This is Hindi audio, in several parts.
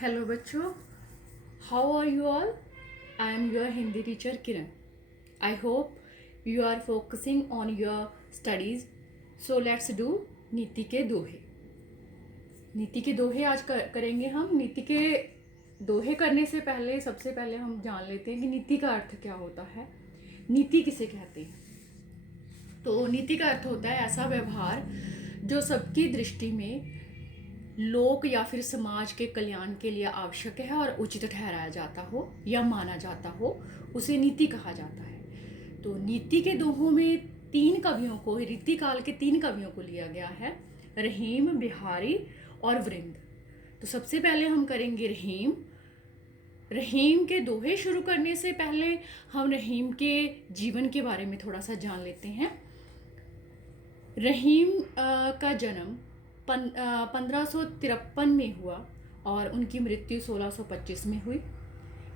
Hello बच्चों, how are you all? I am your Hindi teacher Kiran. I hope you are focusing on your studies. So let's do नीति के दोहे. नीति के दोहे आज करेंगे हम. नीति के दोहे करने से पहले सबसे पहले हम जान लेते हैं कि नीति का अर्थ क्या होता है. नीति किसे कहते हैं? तो नीति का अर्थ होता है ऐसा व्यवहार जो सबकी दृष्टि में लोक या फिर समाज के कल्याण के लिए आवश्यक है और उचित ठहराया जाता हो या माना जाता हो, उसे नीति कहा जाता है. तो नीति के दोहों में तीन कवियों को, रीतिकाल के तीन कवियों को लिया गया है, रहीम, बिहारी और वृंद. तो सबसे पहले हम करेंगे रहीम. रहीम के दोहे शुरू करने से पहले हम रहीम के जीवन के बारे में थोड़ा सा जान लेते हैं. रहीम का जन्म 1553 में हुआ और उनकी मृत्यु 1625 में हुई.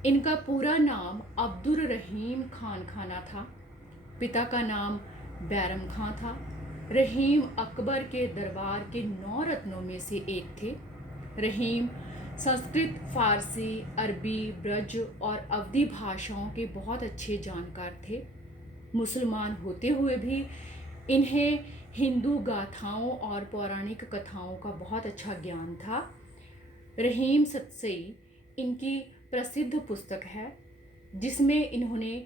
इनका पूरा नाम अब्दुल रहीम खान खाना था. पिता का नाम बैरम खां था. रहीम अकबर के दरबार के 9 रत्नों में से एक थे. रहीम संस्कृत, फारसी, अरबी, ब्रज और अवधी भाषाओं के बहुत अच्छे जानकार थे. मुसलमान होते हुए भी इन्हें हिंदू गाथाओं और पौराणिक कथाओं का बहुत अच्छा ज्ञान था. रहीम सतसई इनकी प्रसिद्ध पुस्तक है जिसमें इन्होंने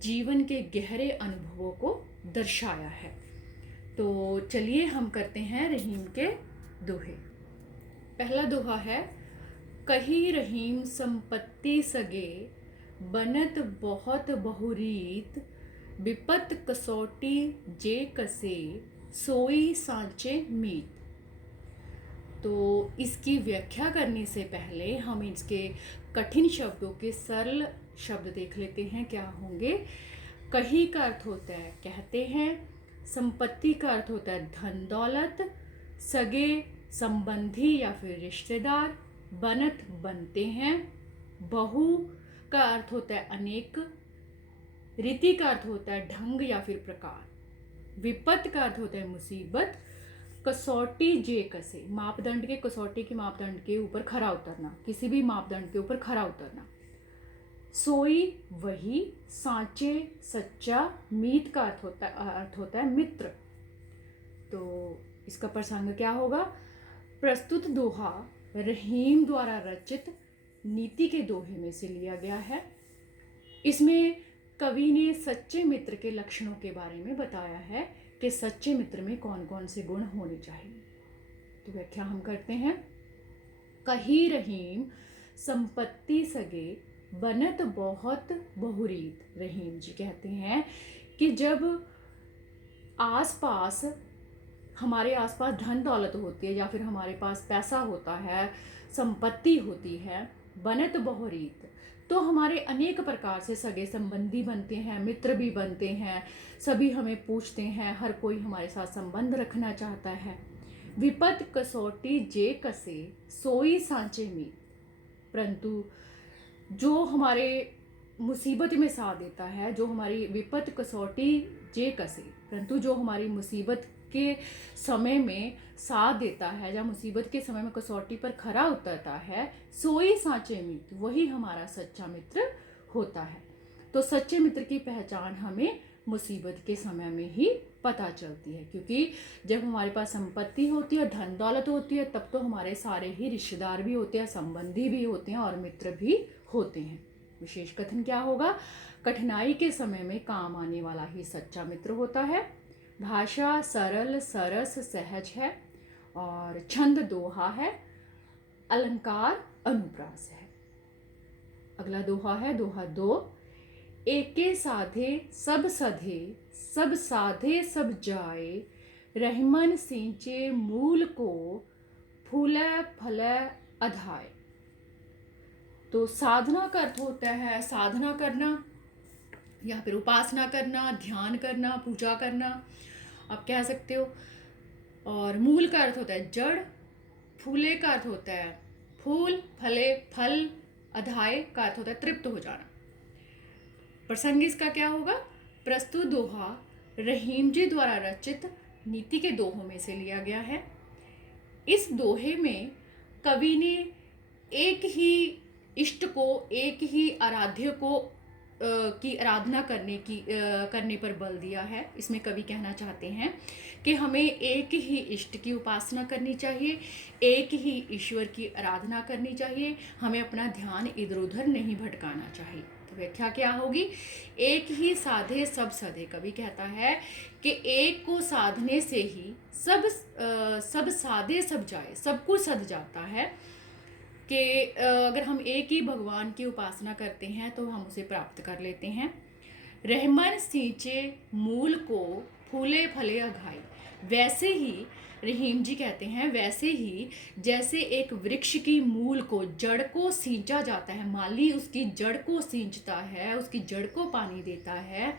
जीवन के गहरे अनुभवों को दर्शाया है. तो चलिए हम करते हैं रहीम के दोहे. पहला दोहा है, कही रहीम संपत्ति सगे, बनत बहुत बहुरीत, विपत कसौटी जे कसे, सोई सांचे मीत. तो इसकी व्याख्या करने से पहले हम इसके कठिन शब्दों के सरल शब्द देख लेते हैं क्या होंगे. कही का अर्थ होता है कहते हैं, संपत्ति का अर्थ होता है धन दौलत, सगे संबंधी या फिर रिश्तेदार, बनत बनते हैं, बहु का अर्थ होता है अनेक, रीति का अर्थ होता है ढंग या फिर प्रकार, विपत का अर्थ होता है मुसीबत, कसौटी जे कसे मापदंड के, कसौटी के मापदंड के ऊपर खरा उतरना, किसी भी मापदंड के ऊपर खरा उतरना, सोई वही, सांचे सच्चा, मीत का अर्थ होता है मित्र. तो इसका प्रसंग क्या होगा. प्रस्तुत दोहा रहीम द्वारा रचित नीति के दोहे में से लिया गया है. इसमें कवि ने सच्चे मित्र के लक्षणों के बारे में बताया है कि सच्चे मित्र में कौन कौन से गुण होने चाहिए. तो व्याख्या हम करते हैं. कही रहीम संपत्ति सगे, बनत बहुत बहुरीत. रहीम जी कहते हैं कि जब आसपास हमारे आसपास धन दौलत होती है या फिर हमारे पास पैसा होता है, संपत्ति होती है, बनत बहुरीत, तो हमारे अनेक प्रकार से सगे संबंधी बनते हैं, मित्र भी बनते हैं, सभी हमें पूछते हैं, हर कोई हमारे साथ संबंध रखना चाहता है. विपत कसौटी जे कसे, सोई सांचे मीत. परंतु जो हमारे मुसीबत में साथ देता है, जो हमारी विपत कसौटी जे कसे, परंतु जो हमारी मुसीबत के समय में साथ देता है या मुसीबत के समय में कसौटी पर खरा उतरता है, सोई सांचे मित्र, वही हमारा सच्चा मित्र होता है. तो सच्चे मित्र की पहचान हमें मुसीबत के समय में ही पता चलती है, क्योंकि जब हमारे पास संपत्ति होती है, धन दौलत होती है, तब तो हमारे सारे ही रिश्तेदार भी होते हैं, संबंधी भी होते हैं और मित्र भी होते हैं. विशेष कथन क्या होगा, कठिनाई के समय में काम आने वाला ही सच्चा मित्र होता है. भाषा सरल, सरस, सहज है और छंद दोहा है, अलंकार अनुप्रास है. अगला दोहा है दोहा 2, एके साधे सब सधे, सब साधे सब जाए, रहमन सींचे मूल को, फूले फले अधाय. तो साधना का अर्थ होता है साधना करना या फिर उपासना करना, ध्यान करना, पूजा करना, आप कह सकते हो. और मूल का अर्थ होता है जड़, फूले का अर्थ होता है फूल, फले फल, अधाय का अर्थ होता है तृप्त हो जाना. प्रसंग इसका क्या होगा. प्रस्तुत दोहा रहीम जी द्वारा रचित नीति के दोहों में से लिया गया है. इस दोहे में कवि ने एक ही इष्ट को, एक ही आराध्य को की आराधना करने पर बल दिया है। इसमें कवि कहना चाहते हैं कि हमें एक ही इष्ट की उपासना करनी चाहिए, एक ही ईश्वर की आराधना करनी चाहिए, हमें अपना ध्यान इधर उधर नहीं भटकाना चाहिए। तो व्याख्या क्या होगी? एक ही साधे सब सधे। कवि कहता है कि एक को साधने से ही सब साधे सब जाए, सब कुछ सध जाता है। कि अगर हम एक ही भगवान की उपासना करते हैं तो हम उसे प्राप्त कर लेते हैं। रहमन सींचे मूल को, फूले फले अघाई। वैसे ही रहीम जी कहते हैं, वैसे ही जैसे एक वृक्ष की मूल को, जड़ को सींचा जाता है, माली उसकी जड़ को सींचता है, उसकी जड़ को पानी देता है,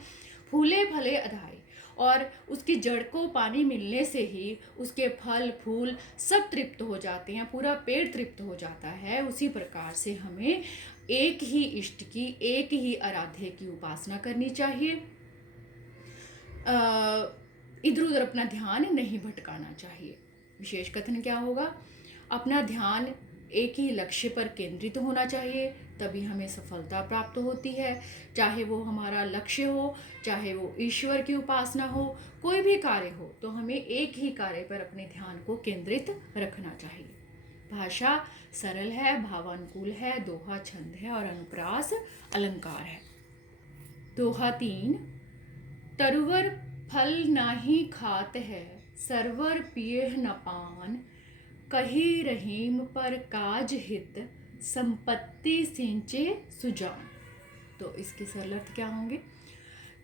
फूले फले अधाई, और उसकी जड़ को पानी मिलने से ही उसके फल फूल सब तृप्त हो जाते हैं, पूरा पेड़ तृप्त हो जाता है। उसी प्रकार से हमें एक ही इष्ट की, एक ही आराध्य की उपासना करनी चाहिए। इधर उधर अपना ध्यान नहीं भटकाना चाहिए। विशेष कथन क्या होगा? अपना ध्यान एक ही लक्ष्य पर केंद्रित होना चाहिए, तभी हमें सफलता प्राप्त होती है। चाहे वो हमारा लक्ष्य हो, चाहे वो ईश्वर की उपासना हो, कोई भी कार्य हो, तो हमें एक ही कार्य पर अपने ध्यान को केंद्रित रखना चाहिए। भाषा सरल है, भावानुकूल है, दोहा छंद है और अनुप्रास अलंकार है। दोहा 3। तरुवर फल नाही खात है, सरवर पियह न पान, कही रहीम पर काज हित, संपत्ति सिंचे सुजान। तो इसके सरल अर्थ क्या होंगे?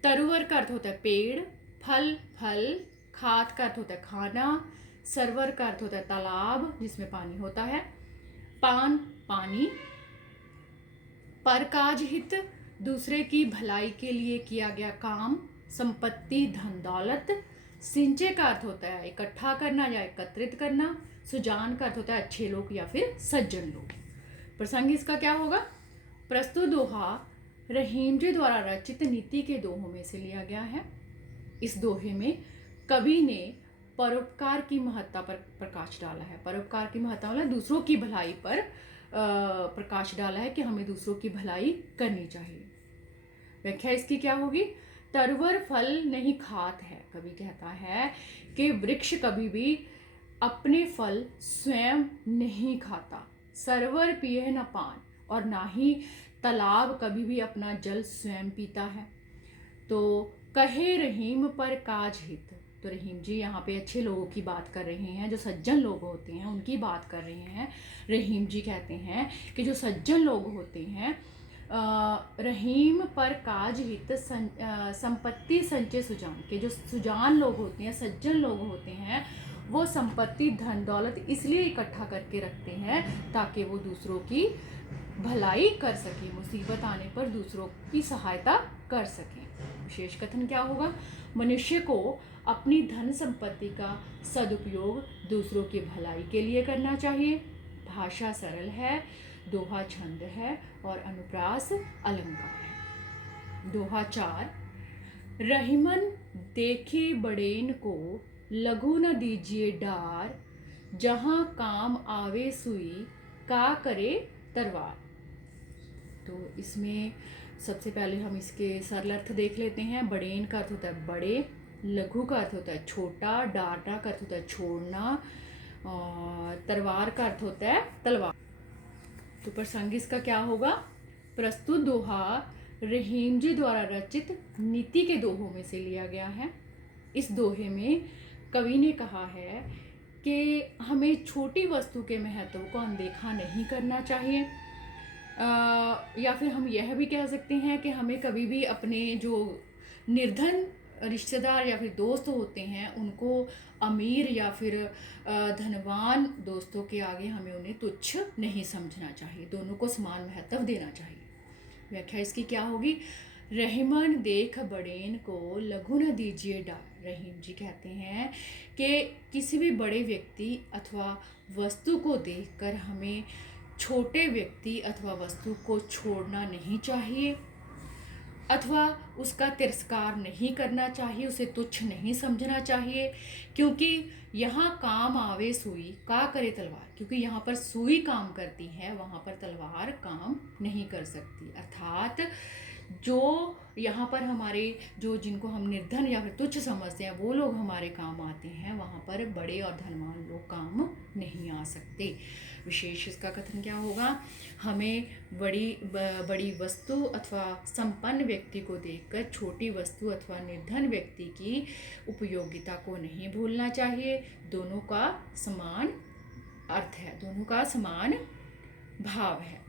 तरुवर का अर्थ होता है पेड़, फल फल, खात का अर्थ होता है खाना, सरवर का अर्थ होता है तालाब जिसमें पानी होता है, पान पानी, पर काज हित दूसरे की भलाई के लिए किया गया काम, संपत्ति धन दौलत, सिंचे का अर्थ होता है इकट्ठा करना या एकत्रित करना, सुजान का अर्थ होता है अच्छे लोग या फिर सज्जन लोग। प्रसंग इसका क्या होगा? प्रस्तुत दोहा रहीम जी द्वारा रचित नीति के दोहों में से लिया गया है। इस दोहे में कवि ने परोपकार की महत्ता पर प्रकाश डाला है। परोपकार की महत्ता मतलब दूसरों की भलाई पर प्रकाश डाला है कि हमें दूसरों की भलाई करनी चाहिए। व्याख्या इसकी क्या होगी? तरवर फल नहीं खात है। कवि कहता है कि वृक्ष कभी भी अपने फल स्वयं नहीं खाता, सरवर पिए न पान, और ना ही तालाब कभी भी अपना जल स्वयं पीता है। तो कहे रहीम पर काज हित। तो रहीम जी यहाँ पे अच्छे लोगों की बात कर रहे हैं, जो सज्जन लोग होते हैं उनकी बात कर रहे हैं। रहीम जी कहते हैं कि जो सज्जन लोग होते हैं, रहीम पर काज हित, संपत्ति संचय सुजान, के जो सुजान लोग होते हैं, सज्जन लोग होते हैं, वो संपत्ति धन दौलत इसलिए इकट्ठा करके रखते हैं ताकि वो दूसरों की भलाई कर सकें, मुसीबत आने पर दूसरों की सहायता कर सकें। विशेष कथन क्या होगा? मनुष्य को अपनी धन संपत्ति का सदुपयोग दूसरों की भलाई के लिए करना चाहिए। भाषा सरल है, दोहा छंद है और अनुप्रास अलंकार है। दोहा 4। रहीमन देखे बड़ेन को, लघु न दीजिए डार, जहाँ काम आवे सुई, का करे तरवार। तो इसमें सबसे पहले हम इसके सरल अर्थ देख लेते हैं। बड़ेन का अर्थ होता है बड़े, लघु का अर्थ होता है छोटा, डांटा का अर्थ होता है छोड़ना, और तरवार का अर्थ होता है तलवार। तो प्रसंग इसका क्या होगा? प्रस्तुत दोहा रहीम जी द्वारा रचित नीति के दोहों में से लिया गया है। इस दोहे में कवि ने कहा है कि हमें छोटी वस्तु के महत्व को अनदेखा नहीं करना चाहिए, या फिर हम यह भी कह सकते हैं कि हमें कभी भी अपने जो निर्धन रिश्तेदार या फिर दोस्त होते हैं उनको अमीर या फिर धनवान दोस्तों के आगे हमें उन्हें तुच्छ नहीं समझना चाहिए, दोनों को समान महत्व देना चाहिए। व्याख्या इसकी क्या होगी? रहीमन देख बड़ेन को, लघु न दीजिए डार। रहीम जी कहते हैं कि किसी भी बड़े व्यक्ति अथवा वस्तु को देखकर हमें छोटे व्यक्ति अथवा वस्तु को छोड़ना नहीं चाहिए। अथवा उसका तिरस्कार नहीं करना चाहिए, उसे तुच्छ नहीं समझना चाहिए, क्योंकि यहाँ काम आवे सुई का करे तलवार, क्योंकि यहाँ पर सुई काम करती है, वहाँ पर तलवार काम नहीं कर सकती। अर्थात जो यहाँ पर हमारे जो जिनको हम निर्धन या फिर तुच्छ समझते हैं वो लोग हमारे काम आते हैं, वहाँ पर बड़े और धनवान लोग काम नहीं आ सकते। विशेष इसका कथन क्या होगा, हमें बड़ी वस्तु अथवा संपन्न व्यक्ति को देखकर छोटी वस्तु अथवा निर्धन व्यक्ति की उपयोगिता को नहीं भूलना चाहिए। दोनों का समान अर्थ है, दोनों का समान भाव है।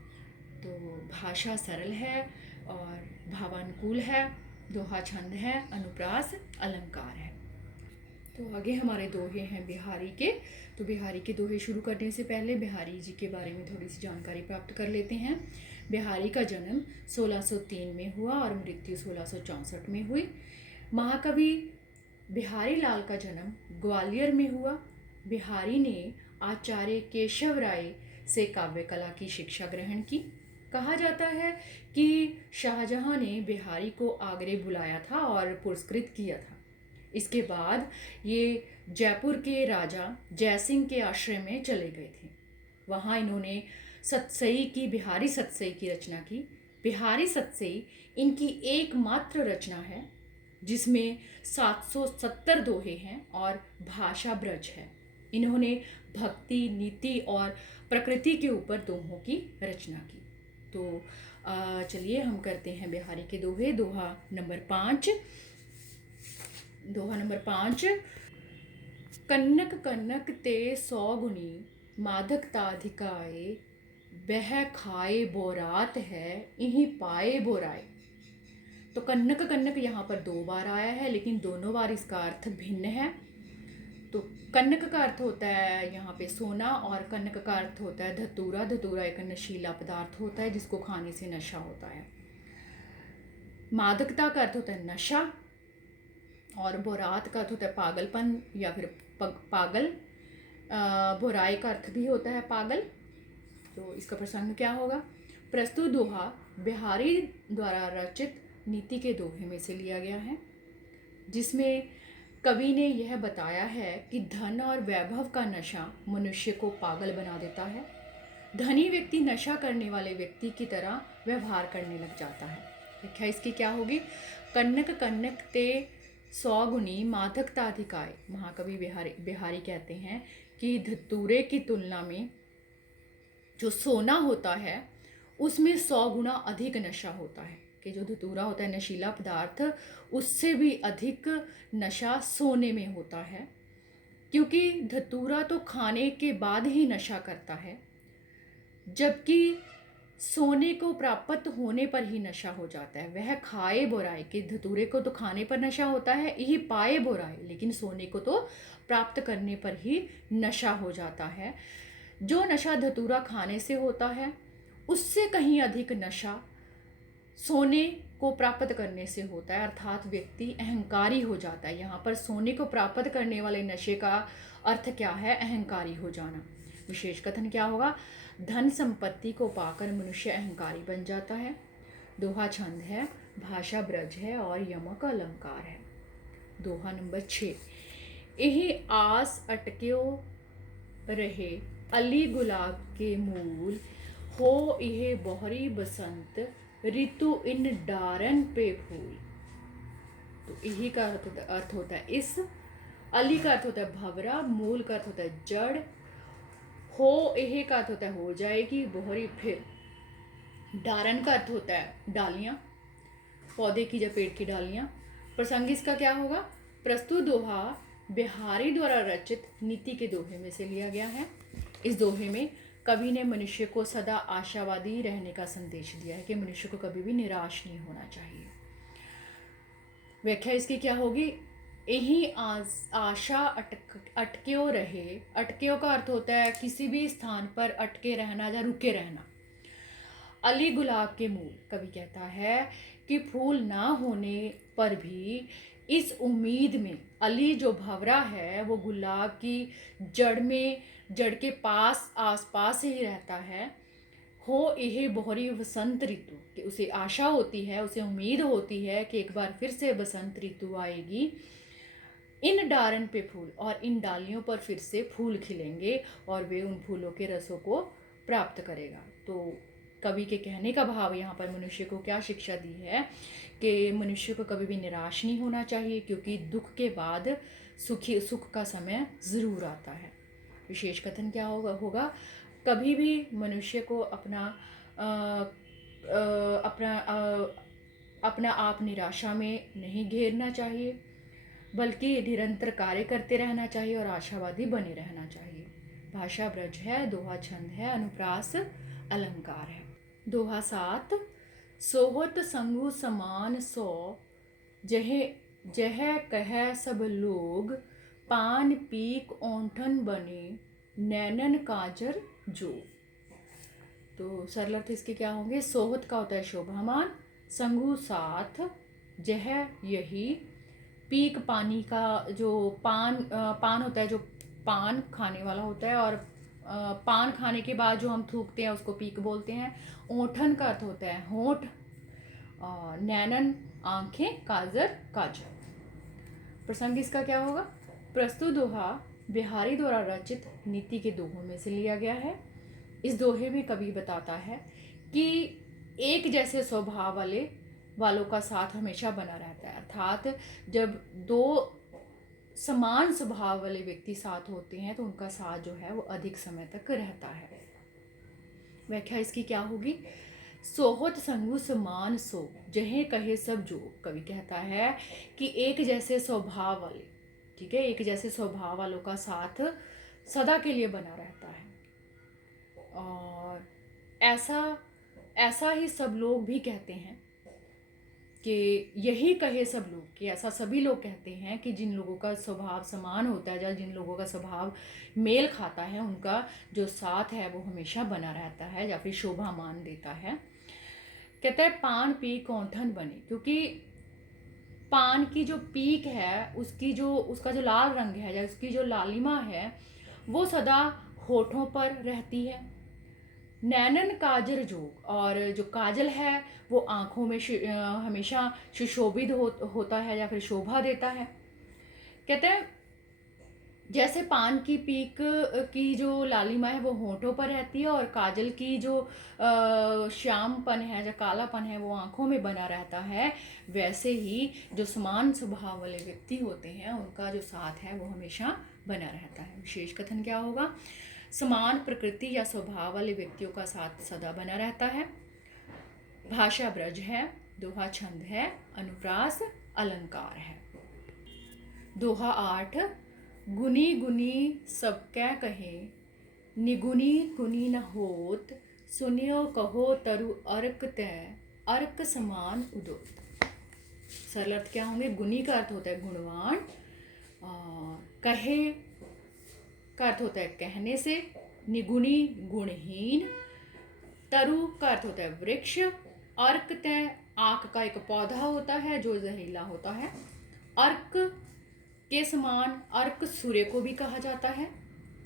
तो भाषा सरल है और भावानुकूल है, दोहा छंद है, अनुप्रास अलंकार है। तो आगे हमारे दोहे हैं बिहारी के। तो बिहारी के दोहे शुरू करने से पहले बिहारी जी के बारे में थोड़ी सी जानकारी प्राप्त कर लेते हैं। बिहारी का जन्म 1603 में हुआ और मृत्यु 1664 में हुई। महाकवि बिहारी लाल का जन्म ग्वालियर में हुआ। बिहारी ने आचार्य केशव राय से काव्य कला की शिक्षा ग्रहण की। कहा जाता है कि शाहजहां ने बिहारी को आगरे बुलाया था और पुरस्कृत किया था। इसके बाद ये जयपुर के राजा जयसिंह के आश्रय में चले गए थे। वहाँ इन्होंने सतसई की बिहारी सतसई की रचना की। बिहारी सतसई इनकी एकमात्र रचना है जिसमें 770 दोहे हैं और भाषा ब्रज है। इन्होंने भक्ति, नीति और प्रकृति के ऊपर दोहों की रचना की। तो चलिए हम करते हैं बिहारी के दोहे। दोहा नंबर 5। कन्नक कन्नक ते 100 गुनी मादकता अधिकाए, बह खाए बोरात है इहीं पाए बोराए। तो कन्नक कन्नक यहाँ पर 2 बार आया है, लेकिन दोनों बार इसका अर्थ भिन्न है। तो कन्नक का अर्थ होता है यहाँ पे सोना, और कन्नक का अर्थ होता है धतूरा। धतूरा एक नशीला पदार्थ होता है जिसको खाने से नशा होता है। मादकता का अर्थ होता है नशा, और बोरात का अर्थ होता है पागलपन या फिर पागल। बोराई का अर्थ भी होता है पागल। तो इसका प्रसंग क्या होगा। प्रस्तुत दोहा बिहारी द्वारा रचित नीति के दोहे में से लिया गया है, जिसमें कवि ने यह बताया है कि धन और वैभव का नशा मनुष्य को पागल बना देता है। धनी व्यक्ति नशा करने वाले व्यक्ति की तरह व्यवहार करने लग जाता है। व्याख्या इसकी क्या होगी। कन्नक कन्नक ते 100 गुनी मादकता अधिकाय। महाकवि बिहारी कहते हैं कि धतूरे की तुलना में जो सोना होता है उसमें 100 गुना अधिक नशा होता है। कि जो धतूरा होता है नशीला पदार्थ, उससे भी अधिक नशा सोने में होता है, क्योंकि धतूरा तो खाने के बाद ही नशा करता है, जबकि सोने को प्राप्त होने पर ही नशा हो जाता है। वह खाए बोराए, कि धतूरे को तो खाने पर नशा होता है, यही पाए बोराए, लेकिन सोने को तो प्राप्त करने पर ही नशा हो जाता है। जो नशा धतूरा खाने से होता है उससे कहीं अधिक नशा सोने को प्राप्त करने से होता है, अर्थात व्यक्ति अहंकारी हो जाता है। यहाँ पर सोने को प्राप्त करने वाले नशे का अर्थ क्या है, अहंकारी हो जाना। विशेष कथन क्या होगा। धन संपत्ति को पाकर मनुष्य अहंकारी बन जाता है। दोहा छंद है, भाषा ब्रज है और यमक अलंकार है। दोहा नंबर 6। यही आस अटक्यो रहे अली गुलाब के मूल, हो यह बोहरी बसंत ऋतु इन डारन पे फूल। तो यही का अर्थ होता है इस। अली का अर्थ होता है भवरा, मूल का अर्थ होता है जड़, हो यह का अर्थ होता है हो जाएगी, बोहरी फिर, डारन का अर्थ होता है डालियां, पौधे की या पेड़ की डालियां। प्रसंग इसका क्या होगा। प्रस्तुत दोहा बिहारी द्वारा रचित नीति के दोहे में से लिया गया है। इस दोहे में कवि ने मनुष्य को सदा आशावादी रहने का संदेश दिया है कि मनुष्य को कभी भी निराश नहीं होना चाहिए। व्याख्या इसकी क्या होगी। यही आशा अटक्यो रहे। अटक्यो का अर्थ होता है किसी भी स्थान पर अटके रहना या रुके रहना। अली गुलाब के मूल, कवि कहता है कि फूल ना होने पर भी इस उम्मीद में, अली जो भंवरा है वो गुलाब की जड़ में, जड़ के पास आसपास ही रहता है। हो यह बोहरी बसंत ऋतु, कि उसे आशा होती है, उसे उम्मीद होती है कि एक बार फिर से बसंत ऋतु आएगी। इन डारन पे फूल, और इन डालियों पर फिर से फूल खिलेंगे और वे उन फूलों के रसों को प्राप्त करेगा। तो कवि के कहने का भाव यहाँ पर मनुष्य को क्या शिक्षा दी है कि मनुष्य को कभी भी निराश नहीं होना चाहिए, क्योंकि दुख के बाद सुख का समय ज़रूर आता है। विशेष कथन क्या होगा, कभी भी मनुष्य को अपना आप निराशा में नहीं घेरना चाहिए, बल्कि निरंतर कार्य करते रहना चाहिए और आशावादी बने रहना चाहिए। भाषा ब्रज है, दोहा छंद है, अनुप्रास अलंकार है। दोहा 7। सोहत संगु समान सो, जह कह सब लोग, पान पीक ओंठन बने, नैनन काजर जो। तो सरल अर्थ इसके क्या होंगे, सोहत का होता है शोभामान, संगु साथ, जह यही, पीक पानी का जो पान होता है, जो पान खाने वाला होता है, और पान खाने के बाद जो हम थूकते हैं उसको पीक बोलते हैं। ओंठन का अर्थ होता है होंठ, नैनन आंखें, काजर काजल। प्रसंग इसका क्या होगा, प्रस्तुत दोहा बिहारी द्वारा रचित नीति के दोहों में से लिया गया है। इस दोहे में कवि बताता है कि एक जैसे स्वभाव वालों का साथ हमेशा बना रहता है, अर्थात जब दो समान स्वभाव वाले व्यक्ति साथ होते हैं तो उनका साथ जो है वो अधिक समय तक रहता है। व्याख्या इसकी क्या होगी, सोहत संगु समान सो, जहे कहे सब जो। कवि कहता है कि एक जैसे स्वभाव वाले, ठीक है, एक जैसे स्वभाव वालों का साथ सदा के लिए बना रहता है, और ऐसा ही सब लोग भी कहते हैं कि यही कहे सब लोग, कि ऐसा सभी लोग कहते हैं कि जिन लोगों का स्वभाव समान होता है या जिन लोगों का स्वभाव मेल खाता है, उनका जो साथ है वो हमेशा बना रहता है या फिर शोभा मान देता है। कहता है पान पीक ओंठन बने, क्योंकि पान की जो पीक है उसका जो लाल रंग है या उसकी जो लालिमा है वो सदा होठों पर रहती है। नैनन काजर जोग, और जो काजल है वो आँखों में हमेशा सुशोभित होता है या फिर शोभा देता है। कहते हैं जैसे पान की पीक की जो लालिमा है वो होठों पर रहती है, और काजल की जो श्यामपन है, जो कालापन है वो आँखों में बना रहता है, वैसे ही जो समान स्वभाव वाले व्यक्ति होते हैं उनका जो साथ है वो हमेशा बना रहता है। विशेष कथन क्या होगा, समान प्रकृति या स्वभाव वाले व्यक्तियों का साथ सदा बना रहता है। भाषा ब्रज है, दोहा छंद है, अनुप्रास अलंकार है। दोहा 8। गुनी गुनी सब क्या कहे, निगुनी गुनी न होत, सुनियो कहो तरु अर्क तय, अर्क समान उदोत। सरल अर्थ क्या होंगे, गुनी का अर्थ होता है गुणवान, कहे का अर्थ होता है कहने से, निगुनी गुणहीन, तरु का अर्थ होता है वृक्ष, अर्क तय आक का एक पौधा होता है जो जहरीला होता है, अर्क के समान, अर्क सूर्य को भी कहा जाता है,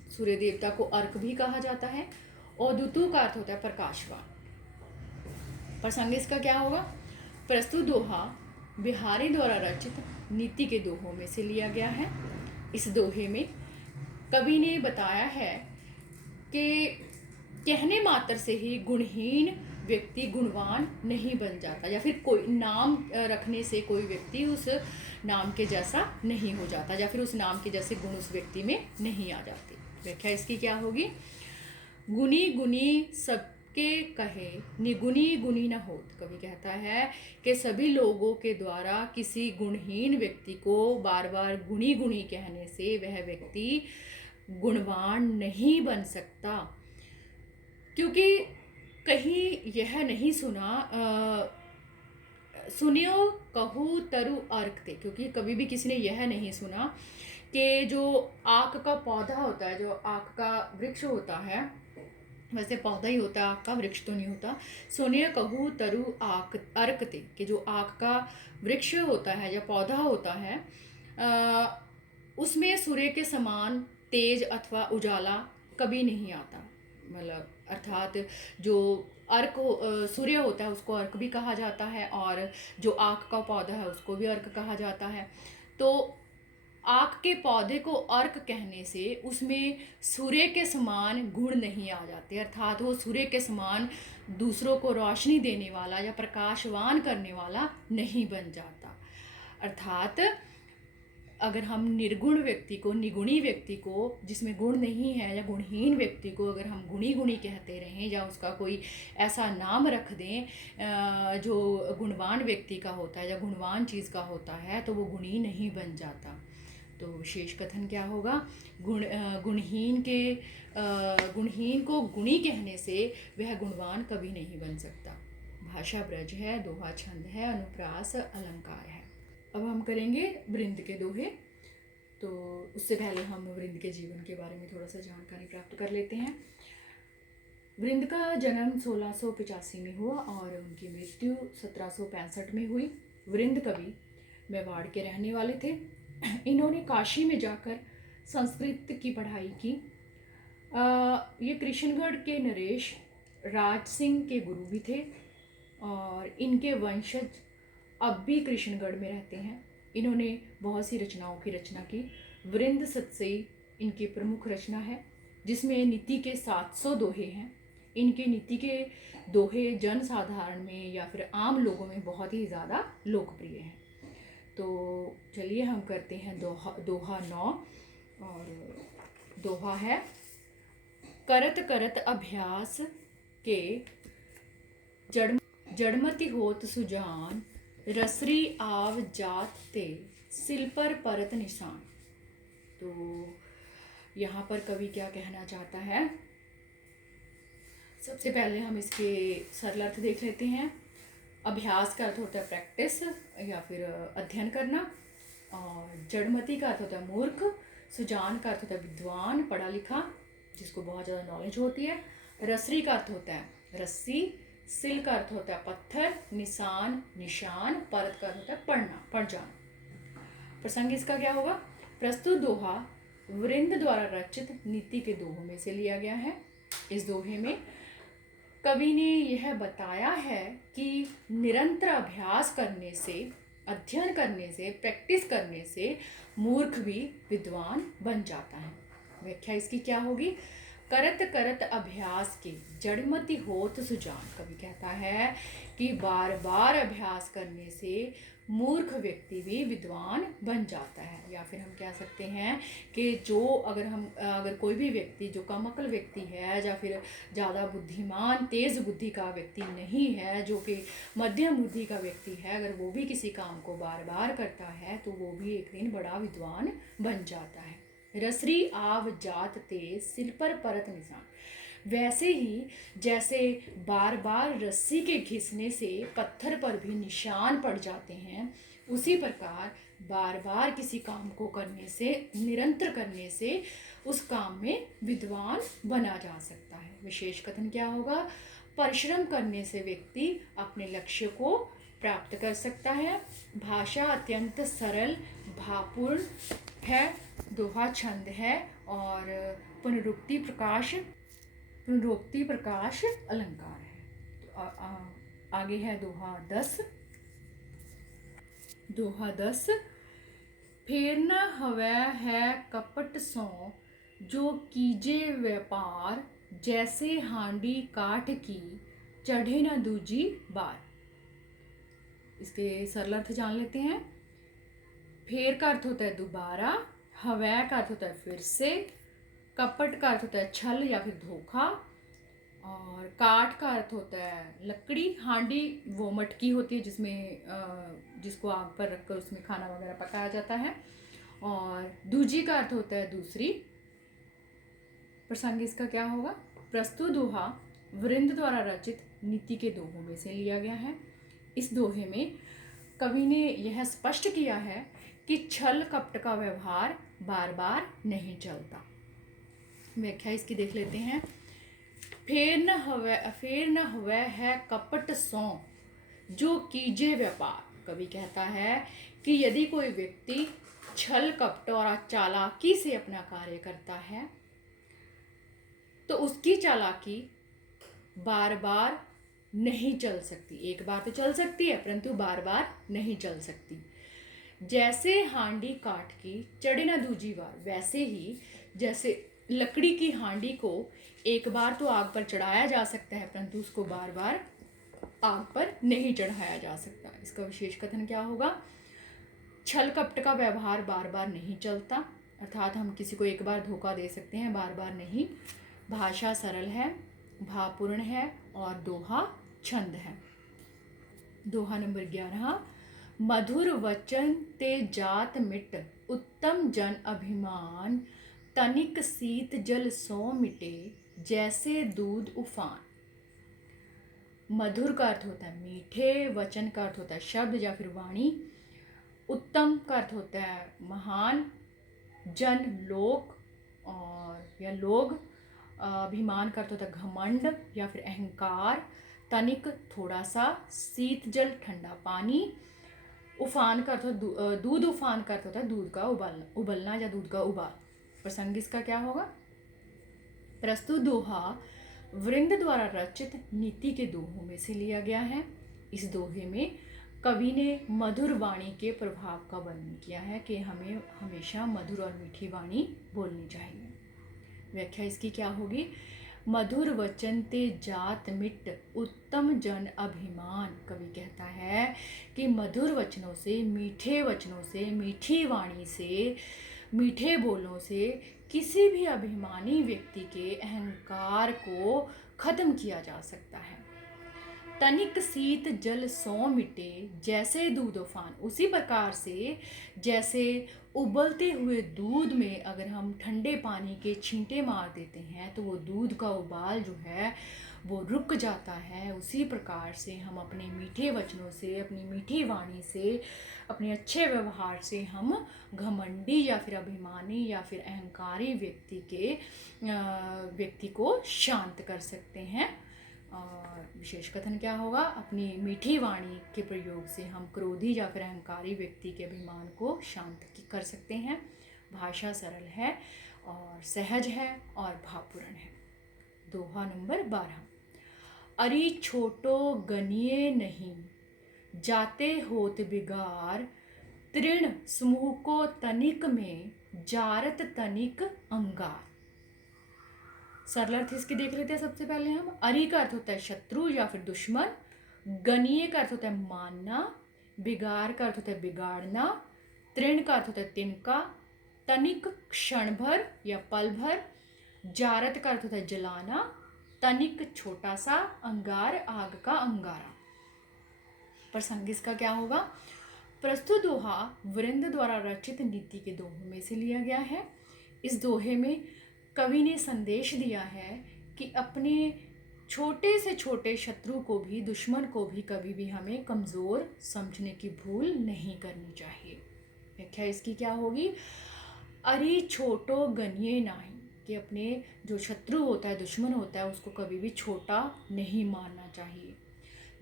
सूर्य देवता को अर्क भी कहा जाता है, और दुतु का अर्थ होता है प्रकाशवान। प्रसंग इसका क्या होगा, प्रस्तुत दोहा बिहारी द्वारा रचित नीति के दोहों में से लिया गया है। इस दोहे में कवि ने बताया है कि कहने मात्र से ही गुणहीन व्यक्ति गुणवान नहीं बन जाता, या फिर कोई नाम रखने से कोई व्यक्ति उस नाम के जैसा नहीं हो जाता, या फिर उस नाम के जैसे गुण उस व्यक्ति में नहीं आ जाते। व्याख्या इसकी क्या होगी, गुनी गुनी सबके कहे, निगुनी गुनी न होत। कवि कहता है कि सभी लोगों के द्वारा किसी गुणहीन व्यक्ति को बार बार गुणी गुणी कहने से वह व्यक्ति गुणवान नहीं बन सकता, क्योंकि कहीं यह नहीं सुनियो कहू तरु अर्कते, क्योंकि कभी भी किसी ने यह नहीं सुना कि जो आक का पौधा होता है, जो आक का वृक्ष होता है, वैसे पौधा ही होता है, आक का वृक्ष तो नहीं होता, सुनियो कहू तरु आक अर्कते, कि जो आक का वृक्ष होता है या पौधा होता है उसमें सूर्य के समान तेज अथवा उजाला कभी नहीं आता, मतलब अर्थात जो सूर्य होता है उसको अर्क भी कहा जाता है, और जो आक का पौधा है उसको भी अर्क कहा जाता है। तो आक के पौधे को अर्क कहने से उसमें सूर्य के समान गुण नहीं आ जाते, अर्थात वो सूर्य के समान दूसरों को रोशनी देने वाला या प्रकाशवान करने वाला नहीं बन जाता। अर्थात अगर हम निर्गुण व्यक्ति को, निगुणी व्यक्ति को, जिसमें गुण नहीं है, या गुणहीन व्यक्ति को अगर हम गुणी गुणी कहते रहें या उसका कोई ऐसा नाम रख दें जो गुणवान व्यक्ति का होता है या गुणवान चीज़ का होता है, तो वो गुणी नहीं बन जाता। तो विशेष कथन क्या होगा? गुणहीन को गुणी कहने से वह गुणवान कभी नहीं बन सकता। भाषा ब्रज है, दोहा छंद है, अनुप्रास अलंकार है। अब हम करेंगे वृंद के दोहे। तो उससे पहले हम वृंद के जीवन के बारे में थोड़ा सा जानकारी प्राप्त कर लेते हैं। वृंद का जन्म 1685 में हुआ और उनकी मृत्यु 1765 में हुई। वृंद कवि मेवाड़ के रहने वाले थे। इन्होंने काशी में जाकर संस्कृत की पढ़ाई की। ये कृष्णगढ़ के नरेश राज सिंह के गुरु भी थे और इनके वंशज अब भी कृष्णगढ़ में रहते हैं। इन्होंने बहुत सी रचनाओं की रचना की। वृंद सतसई इनकी प्रमुख रचना है, जिसमें नीति के 700 दोहे हैं। इनके नीति के दोहे जन साधारण में या फिर आम लोगों में बहुत ही ज़्यादा लोकप्रिय हैं। तो चलिए हम करते हैं दोहा 9। और दोहा है, करत करत अभ्यास के जड़मति होत सुजान, रसरी आव जात ते सिल पर परत निशान। तो यहाँ पर कवि क्या कहना चाहता है? सबसे पहले हम इसके सरल अर्थ देख लेते हैं। अभ्यास का अर्थ होता है प्रैक्टिस या फिर अध्ययन करना, और जड़मति का अर्थ होता है मूर्ख, सुजान का अर्थ होता है विद्वान, पढ़ा लिखा, जिसको बहुत ज़्यादा नॉलेज होती है। रसरी का अर्थ होता है रस्सी, सिल का अर्थ होता है पत्थर, निशान निशान, परत का अर्थ होता है पढ़ना, पढ़ जाना। प्रसंग इसका क्या होगा? प्रस्तुत दोहा वृंद द्वारा रचित नीति के दोहों में से लिया गया है। इस दोहे में कवि ने यह बताया है कि निरंतर अभ्यास करने से, अध्ययन करने से, प्रैक्टिस करने से मूर्ख भी विद्वान बन जाता है। व्याख्या इसकी क्या होगी? करत करत अभ्यास के जड़मति होत सुजान। कवि कहता है कि बार बार अभ्यास करने से मूर्ख व्यक्ति भी विद्वान बन जाता है। या फिर हम कह सकते हैं कि अगर कोई भी व्यक्ति जो कम अक्ल व्यक्ति है या फिर ज़्यादा बुद्धिमान तेज़ बुद्धि का व्यक्ति नहीं है, जो कि मध्यम बुद्धि का व्यक्ति है, अगर वो भी किसी काम को बार बार करता है तो वो भी एक दिन बड़ा विद्वान बन जाता है। रसरी आव जात ते सिर पर परत निशान। वैसे ही जैसे बार बार रस्सी के घिसने से पत्थर पर भी निशान पड़ जाते हैं, उसी प्रकार बार बार किसी काम को करने से, निरंतर करने से उस काम में विद्वान बना जा सकता है। विशेष कथन क्या होगा? परिश्रम करने से व्यक्ति अपने लक्ष्य को प्राप्त कर सकता है। भाषा अत्यंत सरल भावपूर्ण है, दोहा छंद है और पुनरुक्ति प्रकाश अलंकार है। तो आगे है दोहा 10। दोहा 10, फेर न हवै है कपट सो, जो कीजे व्यापार, जैसे हांडी काठ की, चढ़े न दूजी बार। इसके सरल अर्थ जान लेते हैं। फेर का अर्थ होता है दोबारा, हवै का अर्थ होता है फिर से, कपट का अर्थ होता है छल या फिर धोखा, और काठ का अर्थ होता है लकड़ी। हांडी वो मटकी होती है जिसको आग पर रखकर उसमें खाना वगैरह पकाया जाता है, और दूजी का अर्थ होता है दूसरी। प्रसंग इसका क्या होगा? प्रस्तुत दोहा वृंद द्वारा रचित नीति के दोहों में से लिया गया है। इस दोहे में कवि ने यह स्पष्ट किया है कि छल कपट का व्यवहार बार बार नहीं चलता। व्याख्या इसकी देख लेते हैं। फेर न हवै है कपट सो, जो कीजे व्यापार। कवि कहता है कि यदि कोई व्यक्ति छल कपट और चालाकी से अपना कार्य करता है तो उसकी चालाकी बार बार नहीं चल सकती। एक बार तो चल सकती है परंतु बार बार नहीं चल सकती। जैसे हांडी काट की चढ़े ना दूजी बार, वैसे ही जैसे लकड़ी की हांडी को एक बार तो आग पर चढ़ाया जा सकता है परंतु उसको बार बार आग पर नहीं चढ़ाया जा सकता। इसका विशेष कथन क्या होगा? छल कपट का व्यवहार बार बार नहीं चलता, अर्थात हम किसी को एक बार धोखा दे सकते हैं, बार बार नहीं। भाषा सरल है, भावपूर्ण है और दोहा छंद है। दोहा नंबर 11। मधुर वचन ते जात मिट, उत्तम जन अभिमान, तनिक शीत जल सो मिटे, जैसे दूध उफान। मधुर का अर्थ होता है मीठे, वचन का अर्थ होता है शब्द या फिर वाणी, उत्तम का अर्थ होता है महान, जन लोक और या लोग, अभिमान का अर्थ होता है घमंड या फिर अहंकार, तनिक थोड़ा सा, शीत जल ठंडा पानी, उफान का अर्थ दूध, उफान का अर्थ होता है दूध का उबलना या दूध का उबाल। प्रसंग इसका क्या होगा? प्रस्तुत दोहा वृंद द्वारा रचित नीति के दोहों में से लिया गया है। इस दोहे में कवि ने मधुर वाणी के प्रभाव का वर्णन किया है कि हमें हमेशा मधुर और मीठी वाणी बोलनी चाहिए। व्याख्या इसकी क्या होगी? मधुर वचन ते जात मिट, उत्तम जन अभिमान। कवि कहता है कि मधुर वचनों से, मीठे वचनों से, मीठी वाणी से, मीठे बोलों से किसी भी अभिमानी व्यक्ति के अहंकार को खत्म किया जा सकता है। तनिक शीत जल सो मिटे, जैसे दूध उफान। उसी प्रकार से जैसे उबलते हुए दूध में अगर हम ठंडे पानी के छींटे मार देते हैं तो वो दूध का उबाल जो है वो रुक जाता है, उसी प्रकार से हम अपने मीठे वचनों से, अपनी मीठी वाणी से, अपने अच्छे व्यवहार से हम घमंडी या फिर अभिमानी या फिर अहंकारी व्यक्ति को शांत कर सकते हैं। और विशेष कथन क्या होगा? अपनी मीठी वाणी के प्रयोग से हम क्रोधी या फिर अहंकारी व्यक्ति के अभिमान को शांत कर सकते हैं। भाषा सरल है और सहज है और भावपूर्ण है। दोहा नंबर 12। अरि छोटो गनिए नहीं, जाते होत बिगार, तृण समूह को तनिक में, जारत तनिक अंगार। सरल अर्थ इसके देख लेते हैं सबसे पहले हम। अरि का अर्थ होता है शत्रु या फिर दुश्मन, गनीय का अर्थ होता है मानना, बिगाड़ का अर्थ होता है बिगाड़ना, तृण का अर्थ होता है तिनका, तनिक क्षण भर या पल भर, जारत का अर्थ होता है जलाना, तनिक छोटा सा, अंगार आग का अंगारा। प्रसंग इसका क्या होगा? प्रस्तुत दोहा वृंद द्वारा रचित नीति के दोहों में से लिया गया है। इस दोहे में कवि ने संदेश दिया है कि अपने छोटे से छोटे शत्रु को भी, दुश्मन को भी कभी भी हमें कमज़ोर समझने की भूल नहीं करनी चाहिए। व्याख्या इसकी क्या होगी? अरे छोटो गनिए नाही, कि अपने जो शत्रु होता है, दुश्मन होता है, उसको कभी भी छोटा नहीं मानना चाहिए।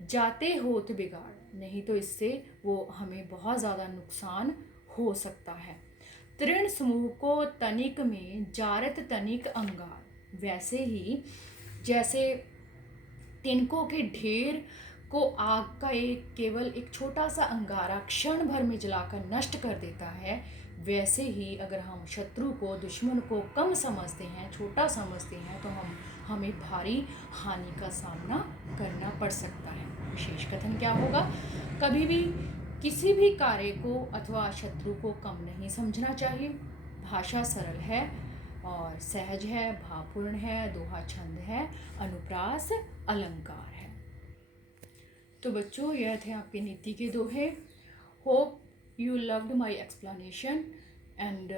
जाते होत बिगाड़, नहीं तो इससे वो हमें बहुत ज़्यादा नुकसान हो सकता है। तृण समूह को तनिक में, जारत तनिक अंगार। वैसे ही जैसे तिनकों के ढेर को आग का केवल एक छोटा सा अंगारा क्षण भर में जलाकर नष्ट कर देता है, वैसे ही अगर हम शत्रु को, दुश्मन को कम समझते हैं, छोटा समझते हैं तो हमें भारी हानि का सामना करना पड़ सकता है। विशेष कथन क्या होगा? कभी भी किसी भी कार्य को अथवा शत्रु को कम नहीं समझना चाहिए। भाषा सरल है और सहज है, भावपूर्ण है, दोहा छंद है, अनुप्रास अलंकार है। तो बच्चों, यह थे आपके नीति के दोहे। Hope you loved my explanation and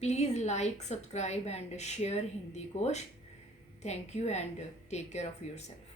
please like, subscribe and share Hindi Kosh. Thank you and take care of yourself.